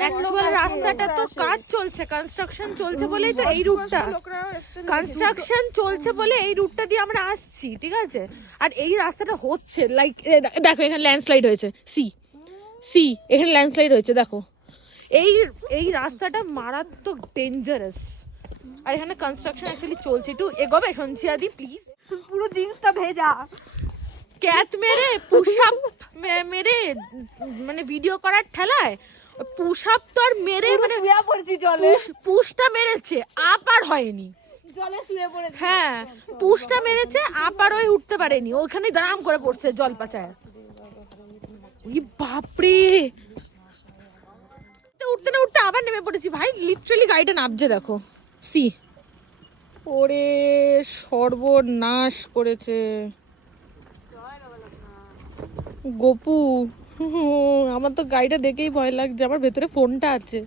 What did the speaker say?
Actual রাস্তাটা তো কাজ চলছে, কনস্ট্রাকশন চলছে বলেই তো এই রুটটা, কনস্ট্রাকশন চলছে বলে এই রুটটা দিয়ে আমরা আসছি, ঠিক আছে। আর এই রাস্তাটা হচ্ছে লাইক, দেখো এখানে ল্যান্ডস্লাইড হয়েছে, সি এখানে ল্যান্ডস্লাইড হয়েছে দেখো। এই রাস্তাটা মারাত্মক ডেঞ্জারাস, আর এখানে কনস্ট্রাকশন অ্যাকচুয়ালি চলছে। একটু এগোবে সঞ্চিয়াদি প্লিজ। পুরো জিন্সটা ভেজা, ক্যাট মেরে পুশ আপ মেরে মানে ভিডিও করার ঠেলায় পুশ আপ তো আর মেরে মানে শুয়ে পড়েছি জলে, পুশটা মেরেছে, আপ আর হয়নি, জলে শুয়ে পড়েছি। হ্যাঁ পুশটা মেরেছে, আপ আর ওই উঠতে পারেনি, ওখানে দাঁড়াম করে পড়ছে জল পাচায়। ওই বাপরে, উঠতে না উঠতে আবার নেমে পড়েছি ভাই, লিটারালি গাড়িটা নামছে দেখো। সি ওরে সর্বনাশ করেছে গোপু। আমার তো গাড়িটা দেখেই ভয় লাগছে, আমার ভেতরে ফোনটা আছে।